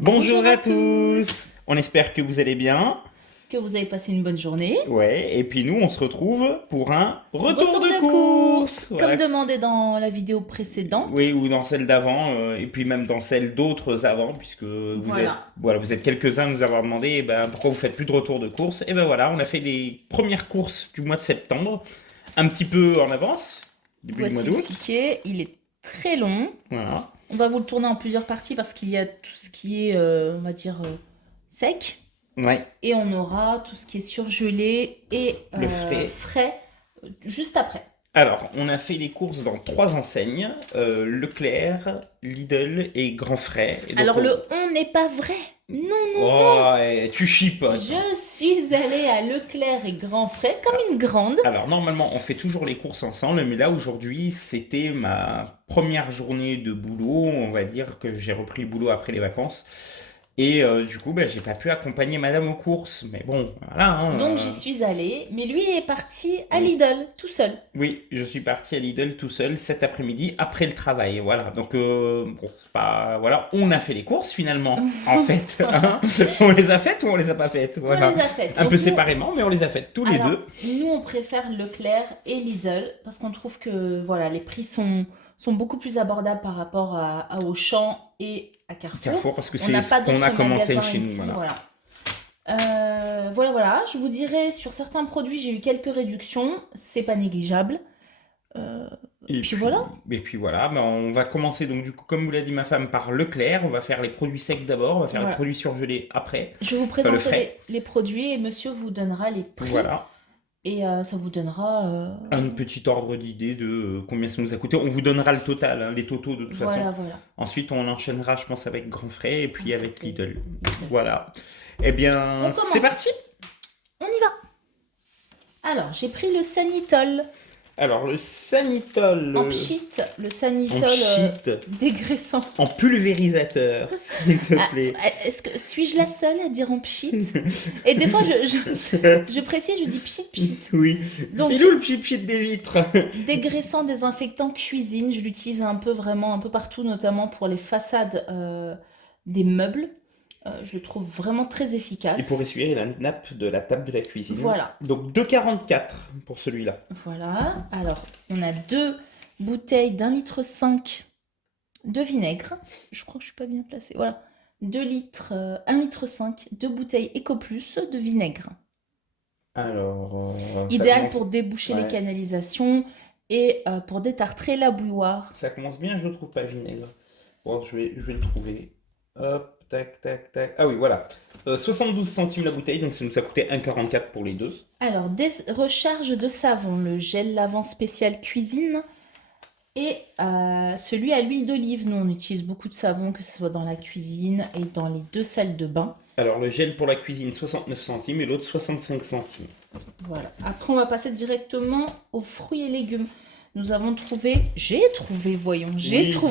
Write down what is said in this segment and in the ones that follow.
Bonjour à tous. On espère que vous allez bien. Que vous avez passé une bonne journée. Ouais, et puis nous, on se retrouve pour un retour de course. Voilà. Comme demandé dans la vidéo précédente. Oui, ou dans celle d'avant, et puis même dans celle d'autres avant, puisque vous êtes quelques-uns à nous avoir demandé pourquoi vous faites plus de retour de course. Et ben voilà, on a fait les premières courses du mois de septembre, un petit peu en avance, début du mois Voici le d'août. ticket, il est très long. Voilà. On va vous le tourner en plusieurs parties parce qu'il y a tout ce qui est, on va dire, sec. Ouais. Et on aura tout ce qui est surgelé et Le frais. Juste après. Alors, on a fait les courses dans 3 enseignes, Leclerc, Lidl et Grand Frais. Et donc, Alors le on n'est pas vrai. Non. Oh, tu chipotes. Je suis allée à Leclerc et Grand Frais comme une grande. Alors, normalement, on fait toujours les courses ensemble, mais là, aujourd'hui, c'était ma première journée de boulot. On va dire que j'ai repris le boulot après les vacances. Et du coup, j'ai pas pu accompagner madame aux courses. Mais bon, voilà. Donc j'y suis allée, mais lui est parti à Lidl, tout seul. Oui, je suis parti à Lidl tout seul cet après-midi, après le travail. Voilà. Donc, c'est pas... Voilà, on a fait les courses finalement, en fait. Hein. On les a faites ou on les a pas faites? Voilà. On les a faites. Un peu séparément, mais on les a faites tous les deux. Nous, on préfère Leclerc et Lidl parce qu'on trouve que voilà, les prix sont beaucoup plus abordables par rapport à Auchan et à Carrefour. Parce que c'est ce qu'on a commencé chez nous. Voilà. Je vous dirai, sur certains produits, j'ai eu quelques réductions. C'est pas négligeable. Et puis voilà. On va commencer donc du coup, comme vous l'a dit ma femme, par Leclerc. On va faire les produits secs d'abord, on va faire les produits surgelés après. Je vais vous présenter les produits et monsieur vous donnera les prix. Voilà. Et ça vous donnera... un petit ordre d'idée de combien ça nous a coûté. On vous donnera le total, hein, les totaux de toute façon. Voilà. Ensuite, on enchaînera, je pense, avec Grand Frais et puis avec Lidl. Voilà. Eh bien, c'est parti. On y va. Alors, j'ai pris le Sanitol. Alors, le Sanitol... En pchit, le Sanitol dégraissant. En pulvérisateur, s'il te plaît. Suis-je la seule à dire en pchit? Et des fois, je précise, je dis pchit. Oui. Donc, il est où le pchit des vitres? Dégraissant, désinfectant, cuisine. Je l'utilise un peu partout, notamment pour les façades des meubles. Je le trouve vraiment très efficace. Et pour essuyer la nappe de la table de la cuisine. Voilà. Donc 2,44 pour celui-là. Voilà. Alors, on a 2 bouteilles d'1,5 litre de vinaigre. Je crois que je suis pas bien placée. Voilà. 2 litres, 1,5 litre, 2 bouteilles Ecoplus de vinaigre. Alors... idéal pour déboucher les canalisations et pour détartrer la bouilloire. Ça commence bien, je ne trouve pas le vinaigre. Bon, je vais le trouver. Hop. Tac. Ah oui, voilà. 72 centimes la bouteille, donc ça nous a coûté 1,44 pour les deux. Alors, des recharges de savon, le gel lavant spécial cuisine et celui à l'huile d'olive. Nous, on utilise beaucoup de savon, que ce soit dans la cuisine et dans les 2 salles de bain. Alors, le gel pour la cuisine, 69 centimes et l'autre, 65 centimes. Voilà. Après, on va passer directement aux fruits et légumes. J'ai trouvé.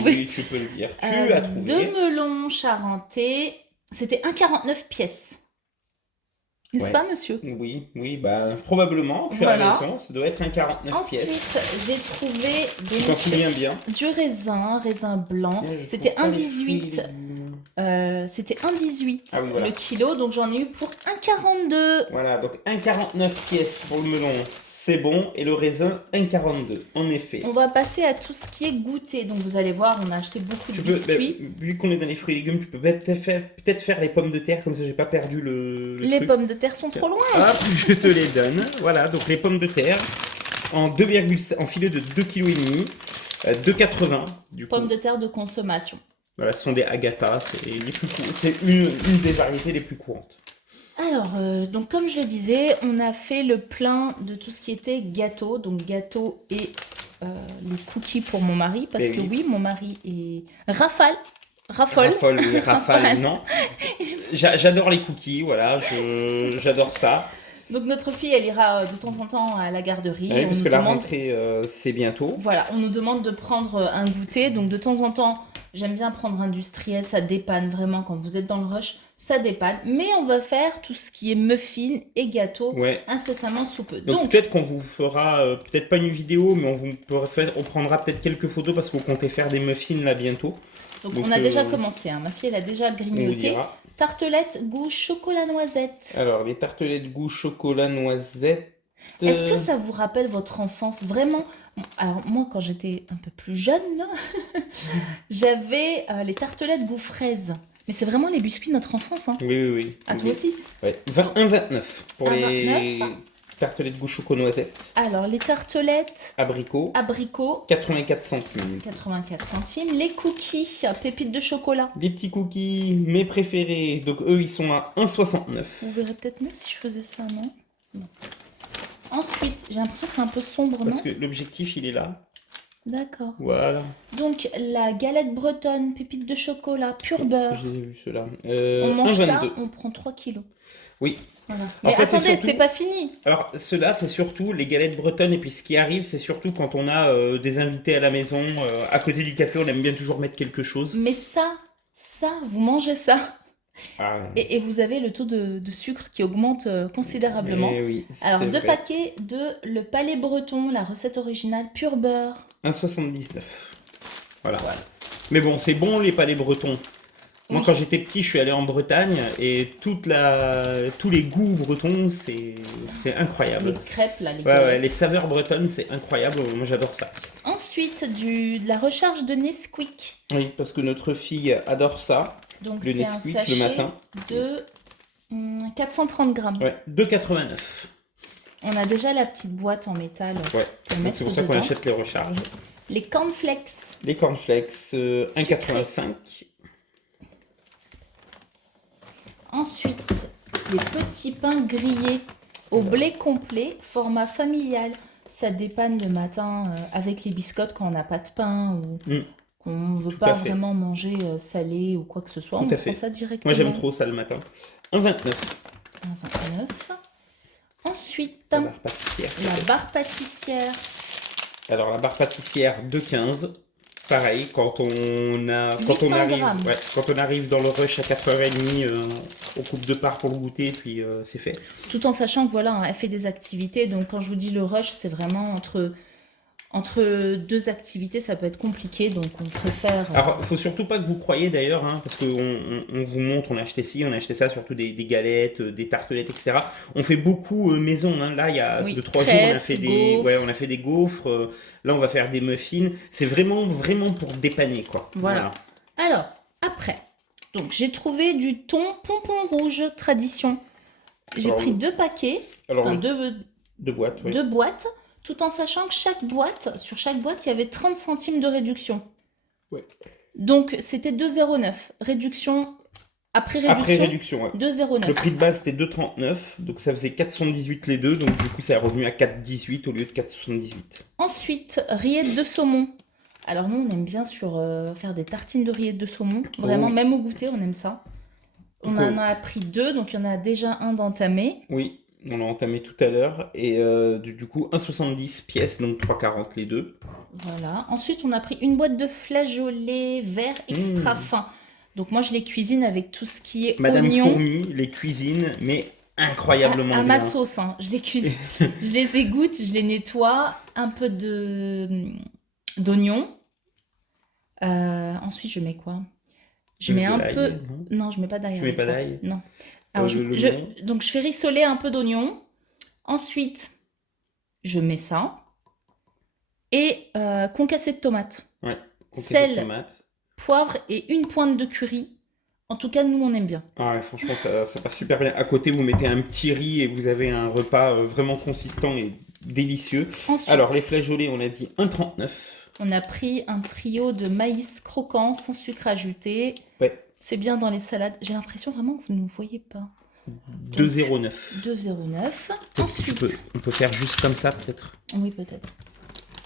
Oui, tu peux le dire. Tu as trouvé. 2 melons charentais. C'était 1,49 pièces. N'est-ce pas, monsieur? Oui, probablement. Tu as raison. Ça doit être 1,49 pièces. Ensuite, j'ai trouvé tu t'en souviens bien. Du raisin blanc. C'était 1,18. C'était 1,18 le kilo. Donc, j'en ai eu pour 1,42. Voilà, donc 1,49 pièces pour le melon. C'est bon, et le raisin 1,42, en effet. On va passer à tout ce qui est goûter. Donc vous allez voir, on a acheté beaucoup de biscuits. Vu qu'on est dans les fruits et légumes, tu peux peut-être faire les pommes de terre, comme ça j'ai pas perdu les truc. Pommes de terre sont trop loin. Hop, je te les donne. Voilà, donc les pommes de terre en filet de 2,5 kg, 2,80 du coup. Pommes de terre de consommation. Voilà, ce sont des Agatha, c'est une des variétés les plus courantes. Alors, donc comme je le disais, on a fait le plein de tout ce qui était gâteau. Donc gâteau et les cookies pour mon mari. Parce que oui, mon mari est Raffole, non. J'adore les cookies, voilà, j'adore ça. Donc notre fille, elle ira de temps en temps à la garderie. Oui, parce que la rentrée, c'est bientôt. Voilà, on nous demande de prendre un goûter. Donc de temps en temps, J'aime bien prendre industriel, ça dépanne vraiment quand vous êtes dans le rush, ça dépanne. Mais on va faire tout ce qui est muffins et gâteaux incessamment sous peu. Donc peut-être qu'on vous fera, peut-être pas une vidéo, mais on prendra peut-être quelques photos parce qu'on comptait faire des muffins là bientôt. Donc on a déjà commencé, hein. Ma fille elle a déjà grignoté. Tartelettes goût chocolat noisette. Alors les tartelettes goût chocolat noisette. Est-ce que ça vous rappelle votre enfance vraiment? Alors moi quand j'étais un peu plus jeune, j'avais les tartelettes goût fraise. Mais c'est vraiment les biscuits de notre enfance. Hein. Oui. À toi aussi? Ouais. 1,29 pour les tartelettes goût chocolat noisette. Alors les tartelettes abricot 84 centimes. 84 centimes. Les cookies pépites de chocolat. Les petits cookies, mes préférés. Donc eux ils sont à 1,69. Vous verrez peut-être mieux si je faisais ça, non? Ensuite, j'ai l'impression que c'est un peu sombre, non? Parce que l'objectif il est là. D'accord. Voilà. Donc, la galette bretonne, pépites de chocolat, pur beurre. Je l'ai vu, ceux-là. On mange ça, on prend 3 kilos. Oui. Voilà. Mais ça, attendez, c'est pas fini. Alors, ceux-là, c'est surtout les galettes bretonnes. Et puis, ce qui arrive, c'est surtout quand on a des invités à la maison. À côté du café, on aime bien toujours mettre quelque chose. Mais ça, vous mangez ça. Ah. Et vous avez le taux de sucre qui augmente considérablement. Oui, alors, 2 paquets de le palais breton, la recette originale, pur beurre. 1,79. Voilà. Mais bon, c'est bon les palais bretons. Moi, quand j'étais petit, je suis allé en Bretagne et tous les goûts bretons, c'est incroyable. Les crêpes, là, les saveurs bretonnes, c'est incroyable. Moi, j'adore ça. Ensuite, de la recharge de Nesquik. Oui, parce que notre fille adore ça. Donc, le Nesquik le matin. De 430 grammes. Ouais, 2,89. On a déjà la petite boîte en métal. Ouais, c'est pour ça qu'on achète les recharges. Les cornflakes. Les cornflakes, 1,85. Ensuite, les petits pains grillés au blé complet, format familial. Ça dépanne le matin avec les biscottes quand on n'a pas de pain ou qu'on ne veut pas vraiment manger salé ou quoi que ce soit. On prend ça directement. Moi, j'aime trop ça le matin. 1,29. 1,29. Ensuite, la barre pâtissière. La barre pâtissière. Alors, la barre pâtissière, 2,15. Pareil, quand on arrive dans le rush à 4h30, on coupe 2 parts pour le goûter, puis c'est fait. Tout en sachant que voilà, elle fait des activités, donc quand je vous dis le rush, c'est vraiment entre 2 activités, ça peut être compliqué, donc on préfère... Alors, il ne faut surtout pas que vous croyiez d'ailleurs, hein, parce qu'on vous montre, on a acheté ci, on a acheté ça, surtout des galettes, des tartelettes, etc. On fait beaucoup maison, hein. Là, il y a 2-3 jours, on a fait des gaufres, là, on va faire des muffins. C'est vraiment pour dépanner, quoi. Voilà. Alors, après, donc j'ai trouvé du thon pompon rouge tradition. J'ai pris 2 paquets, deux boîtes, oui. 2 boîtes, tout en sachant que sur chaque boîte, il y avait 30 centimes de réduction. Ouais. Donc, c'était 2,09. Réduction, après réduction, ouais. 2,09. Le prix de base, c'était 2,39. Donc, ça faisait 4,78 les deux. Donc, du coup, ça est revenu à 4,18 au lieu de 4,78. Ensuite, rillettes de saumon. Alors, nous, on aime bien faire des tartines de rillettes de saumon. Vraiment, même au goûter, on aime ça. On en a pris 2, donc il y en a déjà un d'entamé. Oui. On l'a entamé tout à l'heure. Et du coup, 1,70 pièces, donc 3,40 les deux. Voilà. Ensuite, on a pris une boîte de flageolets verts extra fins. Donc moi, je les cuisine avec tout ce qui est Madame oignons. Fourmi les cuisine, mais incroyablement bien. À ma sauce, hein. Je les cuisine. Je les égoutte, je les nettoie. Un peu d'oignons. Ensuite, je mets quoi? Je mets un peu... Non, je mets pas d'ail. Tu mets pas d'ail? Non. Alors, donc, je fais rissoler un peu d'oignon. Ensuite, je mets ça. Et concassé de tomates. Ouais, sel, poivre et une pointe de curry. En tout cas, nous, on aime bien. Ah ouais, franchement, ça passe super bien. À côté, vous mettez un petit riz et vous avez un repas vraiment consistant et délicieux. Ensuite, alors, les flageolets, on a dit 1,39. On a pris un trio de maïs croquant sans sucre ajouté. Ouais. C'est bien dans les salades. J'ai l'impression vraiment que vous ne nous voyez pas. 2,09. 2,09. Ensuite, on peut faire juste comme ça, peut-être. Oui, peut-être.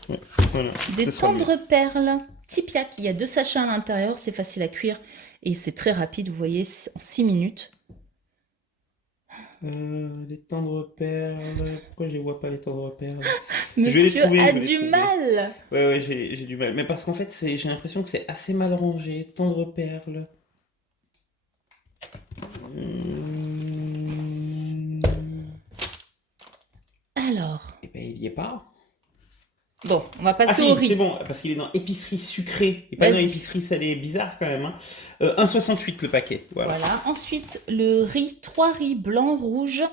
Ouais, voilà. Des tendres perles. Tipiak. Il y a 2 sachets à l'intérieur. C'est facile à cuire et c'est très rapide. Vous voyez, en 6 minutes. Les tendres perles. Pourquoi je les vois pas, les tendres perles? Monsieur Je a vais les du trouver. mal. Ouais, j'ai du mal. Mais parce qu'en fait, j'ai l'impression que c'est assez mal rangé. Tendre perle. Hum, Alors, Eh ben, il y est pas. bon, on va Ah passer au si, c'est riz. bon, parce qu'il est dans épicerie sucrée et pas dans Vas-y. épicerie salée. Bizarre quand même. Hein. 1,68 le paquet. Voilà. Voilà. Ensuite, le riz, 3 riz blanc, rouge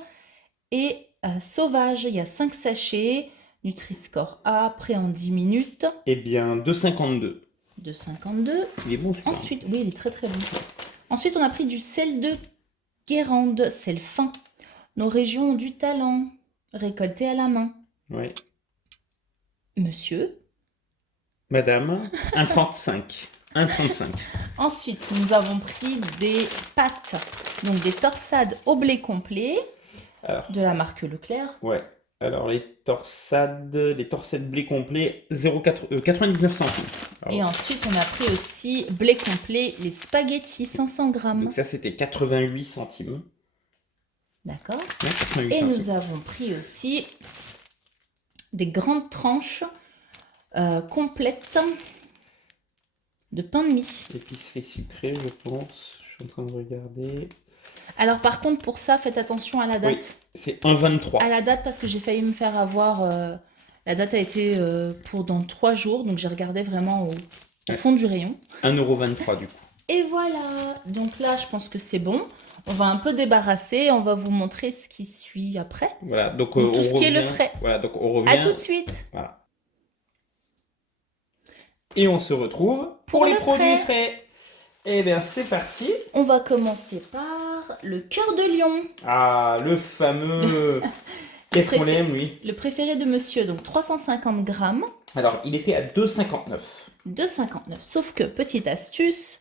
et sauvage. Il y a 5 sachets. Nutri-Score A, prêt en 10 minutes. Eh bien, 2,52. 2,52. Il est bon celui-là. Ensuite, oui, il est très très bon. Ensuite, on a pris du sel de Guérande, sel fin. Nos régions ont du talent, récolté à la main. Ouais. Monsieur. Madame, 1,35. 1,35. Ensuite, nous avons pris des pâtes, donc des torsades au blé complet Alors, de la marque Leclerc. ouais. Alors, les torsades blé complet, 99 centimes. Et ensuite, on a pris aussi blé complet, les spaghettis, 500 grammes. Donc ça, c'était 88 centimes. D'accord. Ouais, 88 Et centimes. nous avons pris aussi des grandes tranches complètes de pain de mie. Épicerie sucrée, je pense. Je suis en train de regarder. Alors par contre, pour ça, faites attention à la date. Oui, c'est 1,23. À la date, parce que j'ai failli me faire avoir... la date a été pour dans 3 jours, donc j'ai regardé vraiment au fond du rayon. 1,23 € du coup. Et voilà. Donc là, je pense que c'est bon. On va un peu débarrasser. On va vous montrer ce qui suit après. Voilà, donc Donc, tout on ce qui est le frais. Voilà, donc on revient. À tout de suite. Voilà. Et on se retrouve pour les le produits frais. frais. Eh bien, c'est parti. On va commencer par le cœur de lion. Ah, le fameux. Qu'est-ce qu'on l'aime, lui? Le préféré de monsieur, donc 350 grammes. Alors, il était à 2,59. 2,59. Sauf que, petite astuce,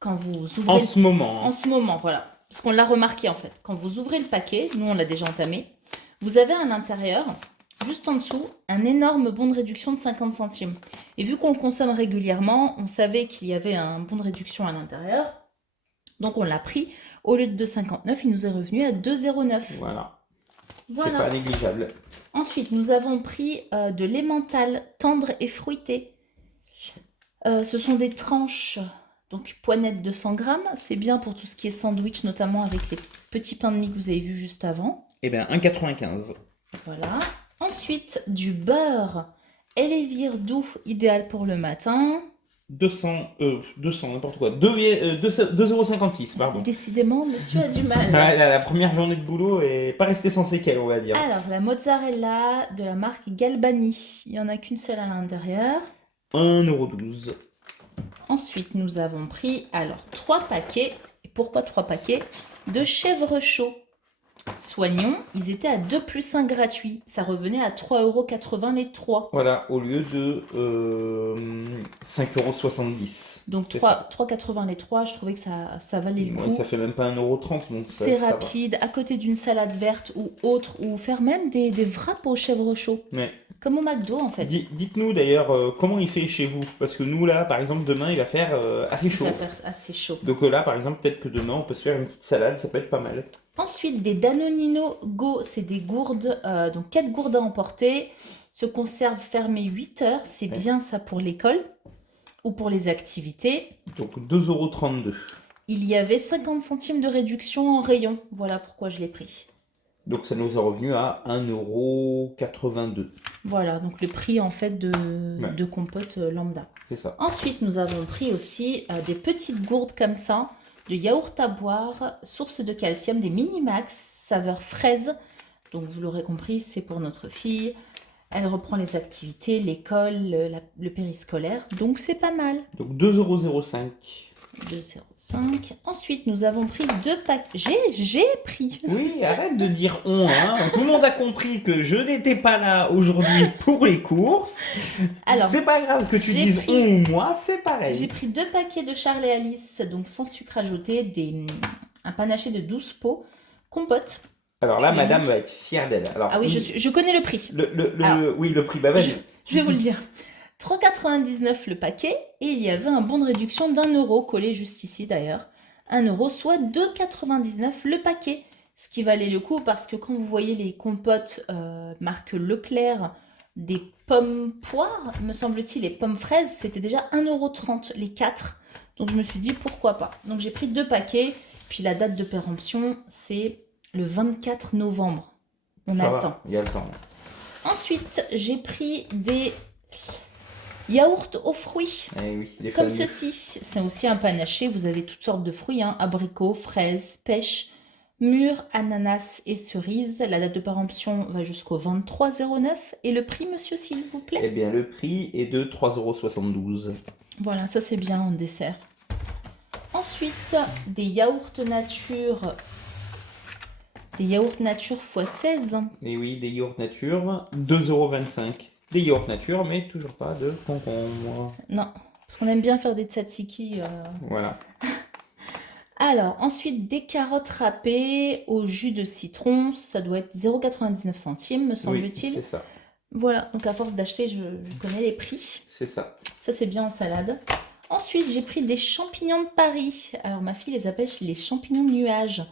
quand vous ouvrez... En ce moment. En ce moment, voilà. Parce qu'on l'a remarqué en fait. Quand vous ouvrez le paquet, nous on l'a déjà entamé, vous avez à l'intérieur, juste en dessous, un énorme bon de réduction de 50 centimes. Et vu qu'on le consomme régulièrement, on savait qu'il y avait un bon de réduction à l'intérieur. Donc on l'a pris. Au lieu de 2,59, il nous est revenu à 2,09. Voilà. Voilà. C'est pas négligeable. Ensuite, nous avons pris de l'emmental tendre et fruité. Ce sont des tranches, donc poinettes de 100 grammes. C'est bien pour tout ce qui est sandwich, notamment avec les petits pains de mie que vous avez vus juste avant. Eh bien, 1,95. Voilà. Ensuite, du beurre Elevir doux, idéal pour le matin. 200, n'importe quoi. 2,56 €, pardon. Décidément, monsieur a du mal. Ah, la première journée de boulot est pas restée sans séquelles, on va dire. Alors, la mozzarella de la marque Galbani. Il n'y en a qu'une seule à l'intérieur. 1,12 €. Ensuite, nous avons pris, alors, 3 paquets. Et pourquoi 3 paquets? De chèvre chaud. Soignons, ils étaient à 2 plus 1 gratuit. Ça revenait à 3,80 € les 3. Voilà, au lieu de 5,70 €. Donc 3,80 les 3, je trouvais que ça valait le coup. Ouais, ça fait même pas 1,30 €. C'est rapide, à côté d'une salade verte ou autre, ou faire même des wraps au chèvre chaud. Ouais. Comme au McDo en fait. Dites-nous d'ailleurs comment il fait chez vous. Parce que nous là, par exemple, demain il va faire assez chaud. Il va faire assez chaud. Donc là, par exemple, peut-être que demain on peut se faire une petite salade, ça peut être pas mal. Ensuite, des Danonino Go, c'est des gourdes, donc 4 gourdes à emporter. Se conserve fermée 8 heures, c'est bien ça pour l'école ou pour les activités. Donc 2,32 €. Il y avait 50 centimes de réduction en rayon, voilà pourquoi je l'ai pris. Donc ça nous est revenu à 1,82 €. Voilà, donc le prix en fait de compote lambda. C'est ça. Ensuite, nous avons pris aussi des petites gourdes comme ça, de yaourt à boire, source de calcium, des Minimax, saveur fraise. Donc vous l'aurez compris, c'est pour notre fille. Elle reprend les activités, l'école, le périscolaire, donc c'est pas mal. Donc 2,05 €. 2,05. Ensuite, nous avons pris 2 packs. J'ai pris. Oui, arrête de dire on, hein. Tout le monde a compris que je n'étais pas là aujourd'hui pour les courses. Alors, c'est pas grave que tu dises on ou moi, c'est pareil. J'ai pris 2 paquets de Charles et Alice, donc sans sucre ajouté, un panaché de 12 pots, compote. Alors là, madame va être fière d'elle. Alors, ah oui, je connais le prix. Oui, le prix, bah vas-y. Je vais vous le dire. 3,99 le paquet, et il y avait un bon de réduction d'1 € collé juste ici d'ailleurs. 1 €, soit 2,99 le paquet. ce qui valait le coup parce que quand vous voyez les compotes marque Leclerc, des pommes poires, me semble-t-il, et pommes fraises, c'était déjà 1,30 € les 4. Donc je me suis dit pourquoi pas. Donc j'ai pris 2 paquets, puis la date de péremption, c'est le 24 novembre. On a le temps. Il y a le temps. Ensuite, j'ai pris des yaourts aux fruits. Eh oui, les comme familles. ceci. C'est aussi un panaché. Vous avez toutes sortes de fruits, hein, abricots, fraises, pêches, mûres, ananas et cerises. La date de péremption va jusqu'au 23,09 €. Et le prix, monsieur, s'il vous plaît? Eh bien, le prix est de 3,72 €. Voilà, ça c'est bien en dessert. Ensuite, des yaourts nature. Des yaourts nature x 16. Et oui, des yaourts nature, 2,25 €. Des yaourts nature, mais toujours pas de concombre. Non, parce qu'on aime bien faire des tzatziki. Voilà. Alors, ensuite, des carottes râpées au jus de citron. Ça doit être 0,99 €, me semble-t-il. Oui, c'est ça. Voilà, donc à force d'acheter, je connais les prix. C'est ça. Ça, c'est bien en salade. Ensuite, j'ai pris des champignons de Paris. Alors, ma fille les appelle les champignons de nuages,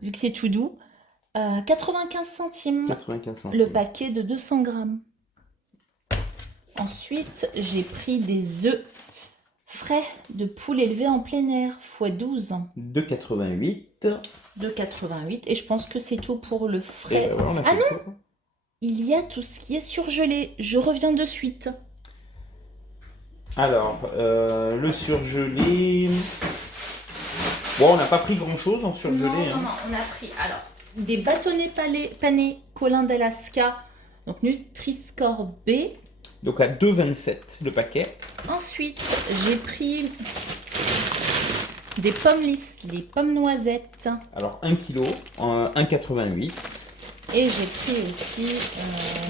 vu que c'est tout doux. 95 centimes. 95 centimes. Le paquet de 200 grammes. Ensuite, j'ai pris des œufs frais de poule élevée en plein air, x 12. 2,88 €. 2,88. Et je pense que c'est tout pour le frais. Ben voilà, on a fait Ah le non, tour. il y a tout ce qui est surgelé. Je reviens de suite. Alors, le surgelé. Bon, on n'a pas pris grand chose en surgelé. Non, on a pris alors des bâtonnets panés Colin d'Alaska, donc Nutri-Score B. Donc à 2,27 € le paquet. Ensuite, j'ai pris des pommes lisses, des pommes noisettes. Alors 1 kg, 1,88 €. Et j'ai pris aussi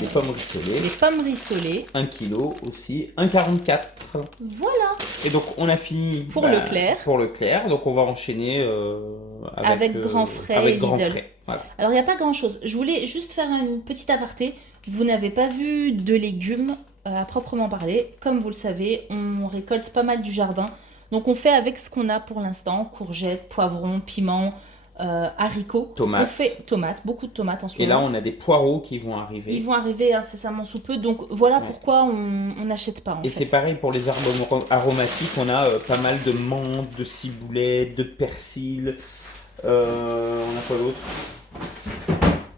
Des pommes rissolées. des pommes rissolées. 1 kg aussi, 1,44 €. Voilà, Et donc on a fini Pour Leclerc. Pour Leclerc, donc on va enchaîner Avec Grand Frais avec et Grand Lidl. Frais. Voilà. alors il n'y a pas grand-chose. Je voulais juste faire une petite aparté. Vous n'avez pas vu de légumes à proprement parler. Comme vous le savez, on récolte pas mal du jardin. Donc on fait avec ce qu'on a pour l'instant. Courgettes, poivrons, piments, haricots. Tomates. On fait tomates, beaucoup de tomates en ce Et là moment. on a des poireaux qui vont arriver. Ils vont arriver incessamment sous peu. Donc voilà Ouais. pourquoi on n'achète pas en Et fait. c'est pareil pour les arbres aromatiques, on a pas mal de menthe, de ciboulette, de persil. On a quoi d'autre?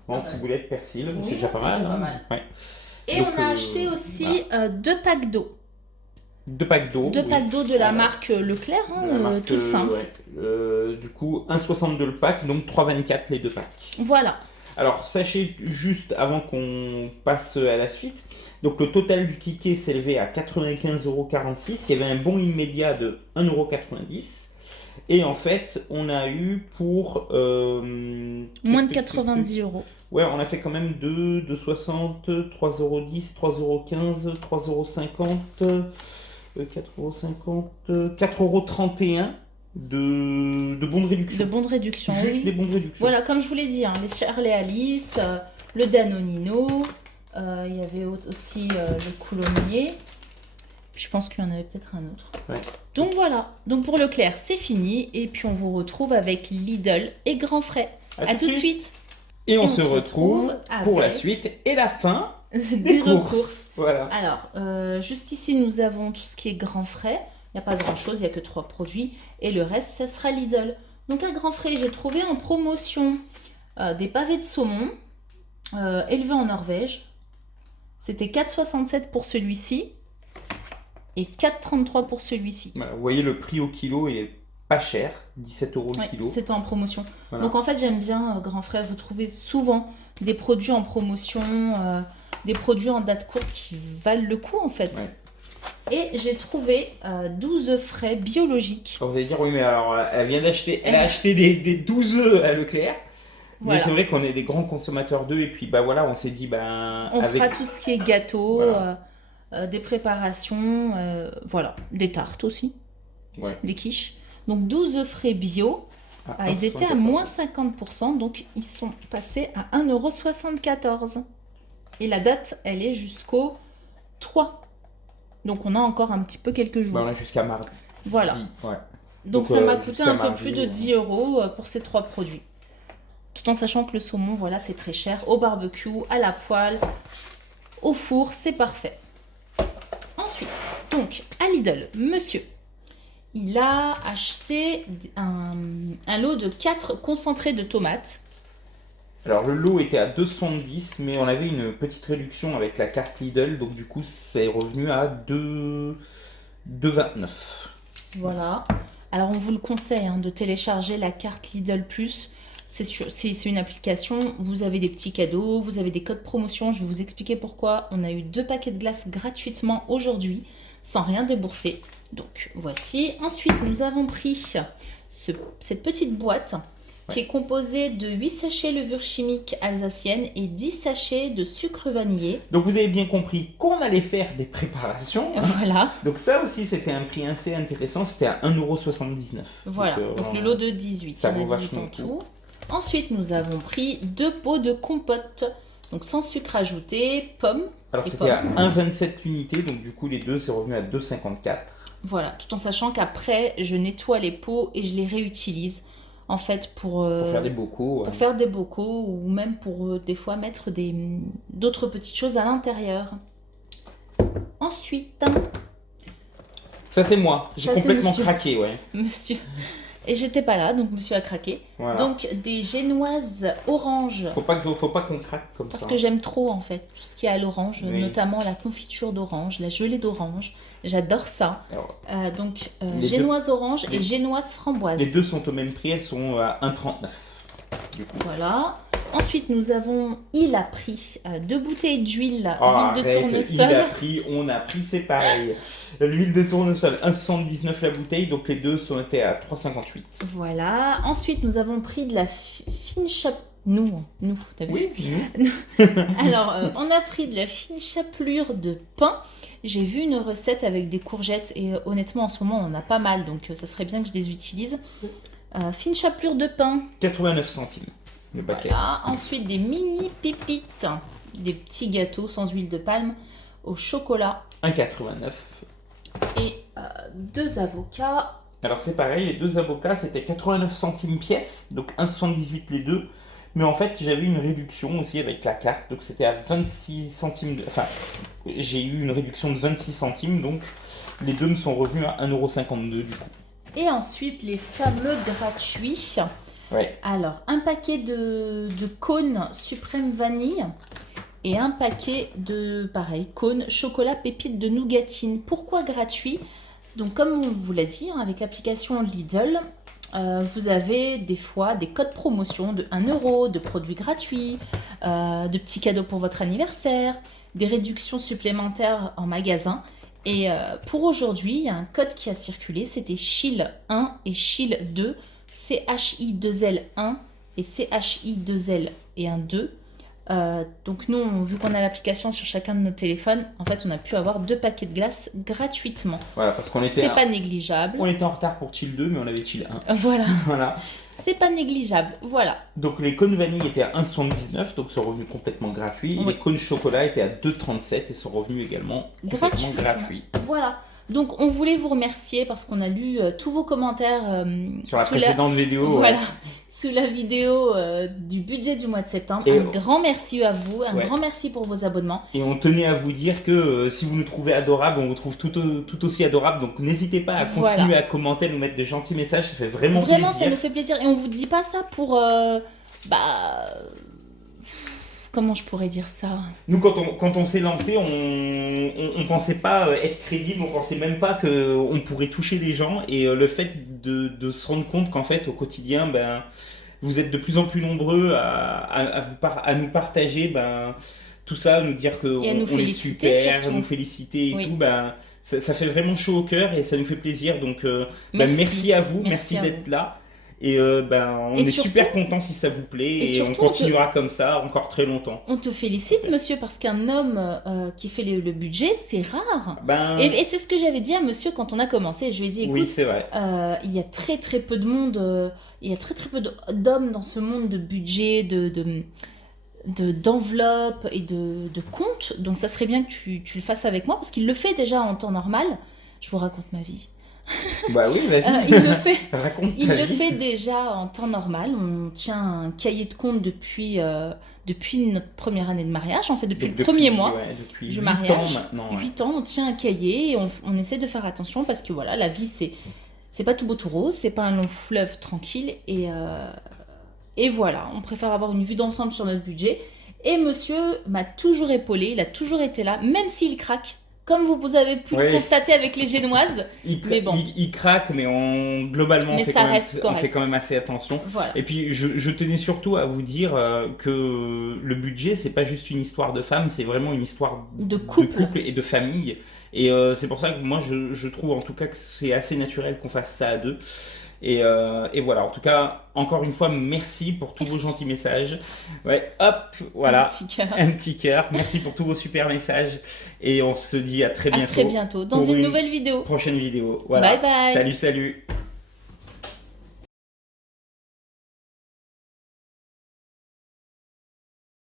Menthe, ciboulette, persil, Oui, c'est déjà pas c'est mal. déjà pas hein. mal. Ouais. Et Donc, on a acheté aussi 2 packs d'eau. 2 packs d'eau. 2 oui. packs d'eau de la Voilà. marque Leclerc, hein, De la marque, toute simple. ouais. Du coup, 1,62 € le pack, donc 3,24 € les 2 packs. Voilà. Alors, sachez juste avant qu'on passe à la suite, donc le total du ticket s'élevait à 95,46 €. Il y avait un bon immédiat de 1,90 €. Et en fait, on a eu pour... Moins de 90 €. Ouais, on a fait quand même 2,60 €, 3,10 €, 3,15 €, 3,50 €, 4,50 €, 4,31 € de bons de réduction. De bons de réduction. Juste Oui. des bons de réduction. Voilà, comme je vous l'ai dit, hein, les Charlie Alice, le Danonino, il y avait aussi le Coulommiers. Je pense qu'il y en avait peut-être un autre. Ouais. Donc voilà, donc pour Leclerc, c'est fini. Et puis on vous retrouve avec Lidl et Grand Frais. À tout de suite. Et on se retrouve pour la avec suite et la fin des des recourses. courses. Voilà. Alors, juste ici, nous avons tout ce qui est Grand Frais. Il n'y a pas grand-chose, il n'y a que 3 produits. Et le reste, ça sera Lidl. Donc à Grand Frais, j'ai trouvé en promotion des pavés de saumon élevés en Norvège. C'était 4,67 pour celui-ci et 4,33 pour celui-ci. Voilà, vous voyez, le prix au kilo, il est pas cher, 17 € le Ouais, kilo. c'était en promotion. Voilà. Donc en fait, j'aime bien Grand Frais. Vous trouvez souvent des produits en promotion, des produits en date courte qui valent le coup en fait. Ouais. Et j'ai trouvé 12 œufs frais biologiques. Alors, vous allez dire, oui, mais alors, elle a acheté des 12 œufs à Leclerc. Voilà. Mais c'est vrai qu'on est des grands consommateurs d'œufs. Et puis, bah voilà, on s'est dit, ben. On fera tout ce qui est gâteau, Voilà. des préparations, voilà, des tartes aussi, Ouais. des quiches. Donc 12 œufs frais bio. Ah, Ils étaient à moins 50%, donc ils sont passés à 1,74 €. Et la date, elle est jusqu'au 3. Donc on a encore un petit peu quelques jours. Bah, on a jusqu'à mardi. Voilà. Ouais. Donc Donc, ça m'a coûté jusqu'à un peu mardi, plus de 10 € pour ces 3 produits. Tout en sachant que le saumon, voilà, c'est très cher. Au barbecue, à la poêle, au four, c'est parfait. Ensuite, donc, à Lidl, monsieur, il a acheté un lot de 4 concentrés de tomates. Alors le lot était à 2,70, mais on avait une petite réduction avec la carte Lidl, donc du coup c'est revenu à 2,29. Voilà. Alors on vous le conseille de télécharger la carte Lidl Plus. C'est une application, vous avez des petits cadeaux, vous avez des codes promotion. Je vais vous expliquer pourquoi. On a eu 2 paquets de glace gratuitement aujourd'hui, sans rien débourser. Donc voici. Ensuite, nous avons pris cette petite boîte qui est composée de 8 sachets levure chimique alsacienne et 10 sachets de sucre vanillé. Donc vous avez bien compris qu'on allait faire des préparations. Voilà. Donc ça aussi c'était un prix assez intéressant, c'était à 1,79 €. Voilà, donc le lot de 18, ça on vaut a 18 en vachement tout. Ensuite, nous avons pris 2 pots de compote, donc sans sucre ajouté, pommes. Alors c'était à 1,27 unités, donc du coup les deux c'est revenu à 2,54. Voilà, tout en sachant qu'après je nettoie les pots et je les réutilise en fait pour faire des bocaux. Pour faire des bocaux ou même pour des fois mettre d'autres petites choses à l'intérieur. Ensuite, ça c'est moi, j'ai complètement craqué, ouais. Monsieur. Et j'étais pas là, donc monsieur a craqué. Voilà. Donc des génoises oranges. Faut pas qu'on craque comme Parce ça. Parce que j'aime trop en fait tout ce qui est à l'orange, notamment la confiture d'orange, la gelée d'orange. J'adore ça. Donc génoise orange et génoise framboise. Les deux sont au même prix, elles sont à 1,39. Voilà. Ensuite, il a pris 2 bouteilles d'huile, de tournesol. On a pris, c'est pareil. L'huile de tournesol, 1,79 la bouteille, donc les deux sont été à 3,58. Voilà. Ensuite, nous avons pris de la fine chapelure. Nous, t'as vu ? Oui, nous. Alors, on a pris de la fine chapelure de pain. J'ai vu une recette avec des courgettes et honnêtement, en ce moment, on en a pas mal, donc ça serait bien que je les utilise. Fine chapelure de pain. 89 centimes. Le paquet. Voilà. Ensuite, des mini pépites, des petits gâteaux sans huile de palme au chocolat. 1,89. Et 2 avocats. Alors c'est pareil, les 2 avocats c'était 89 centimes pièce, donc 1,78 les deux. Mais en fait j'avais une réduction aussi avec la carte, donc c'était à 26 centimes. Enfin, j'ai eu une réduction de 26 centimes, donc les deux me sont revenus à 1,52 € du coup. Et ensuite les fameux gratuits. Ouais. Alors, un paquet de cônes suprême vanille et un paquet de, pareil, cônes chocolat pépite de nougatine. Pourquoi gratuit ? Donc, comme on vous l'a dit, avec l'application Lidl, vous avez des fois des codes promotion de 1 €, de produits gratuits, de petits cadeaux pour votre anniversaire, des réductions supplémentaires en magasin. Et pour aujourd'hui, il y a un code qui a circulé, c'était CHIL 1 et CHIL 2. CHI2L1 et CHI2L et un 2. Donc nous, vu qu'on a l'application sur chacun de nos téléphones, en fait, on a pu avoir 2 paquets de glace gratuitement. Voilà, parce qu'on était... C'est pas négligeable. On était en retard pour Chill 2, mais on avait Chill 1. Voilà. Voilà. C'est pas négligeable, voilà. Donc les cônes vanille étaient à 1,79, donc sont revenus complètement gratuits. Oui. Les cônes chocolat étaient à 2,37 et sont revenus également complètement gratuits. Voilà. Donc on voulait vous remercier parce qu'on a lu tous vos commentaires sur la précédente vidéo. Voilà, sous la vidéo du budget du mois de septembre. Et un grand merci à vous, un grand merci pour vos abonnements. Et on tenait à vous dire que si vous nous trouvez adorables, on vous trouve tout aussi adorables. Donc n'hésitez pas à continuer à commenter, nous mettre des gentils messages, ça fait vraiment plaisir. Vraiment, ça nous fait plaisir. Et on vous dit pas ça pour... Comment je pourrais dire ça ? Nous, quand on s'est lancé, on pensait pas être crédible, on pensait même pas qu'on pourrait toucher les gens. Et le fait de se rendre compte qu'en fait, au quotidien, vous êtes de plus en plus nombreux à nous partager tout ça, à nous dire qu'on est super, à nous féliciter et tout, ça fait vraiment chaud au cœur et ça nous fait plaisir. Donc, merci à vous, merci d'être là. Et on est surtout, super content si ça vous plaît et surtout, on continuera comme ça encore très longtemps. On te félicite, monsieur, parce qu'un homme qui fait le budget, c'est rare. Et c'est ce que j'avais dit à monsieur quand on a commencé. Je lui ai dit, écoute, oui, c'est vrai. Il y a très très peu de monde, il y a très très peu d'hommes dans ce monde de budget, d'enveloppe et de compte. Donc ça serait bien que tu le fasses avec moi, parce qu'il le fait déjà en temps normal. Je vous raconte ma vie. Bah oui, vas-y. Il le fait. Raconte Il ta le vie. fait déjà en temps normal. On tient un cahier de compte depuis notre première année de mariage, en fait, depuis Donc le premier mois ouais, depuis du 8 ans mariage. maintenant. Ouais. 8 ans, on tient un cahier et on essaie de faire attention parce que voilà, la vie, c'est pas tout beau tout rose, c'est pas un long fleuve tranquille. Et voilà, on préfère avoir une vue d'ensemble sur notre budget. Et monsieur m'a toujours épaulé, il a toujours été là, même s'il craque. Comme vous avez pu le constater avec les génoises. Mais bon. Il craque, mais globalement, on fait quand même assez attention. Voilà. Et puis, je tenais surtout à vous dire que le budget, c'est pas juste une histoire de femme, c'est vraiment une histoire de couple et de famille. Et c'est pour ça que moi, je trouve en tout cas que c'est assez naturel qu'on fasse ça à deux. Et voilà, en tout cas, encore une fois, merci pour tous vos gentils messages. Ouais, hop, voilà. Un petit cœur. Merci pour tous vos super messages. Et on se dit à très bientôt. À très bientôt, dans une nouvelle vidéo. Prochaine vidéo. Voilà. Bye bye. Salut.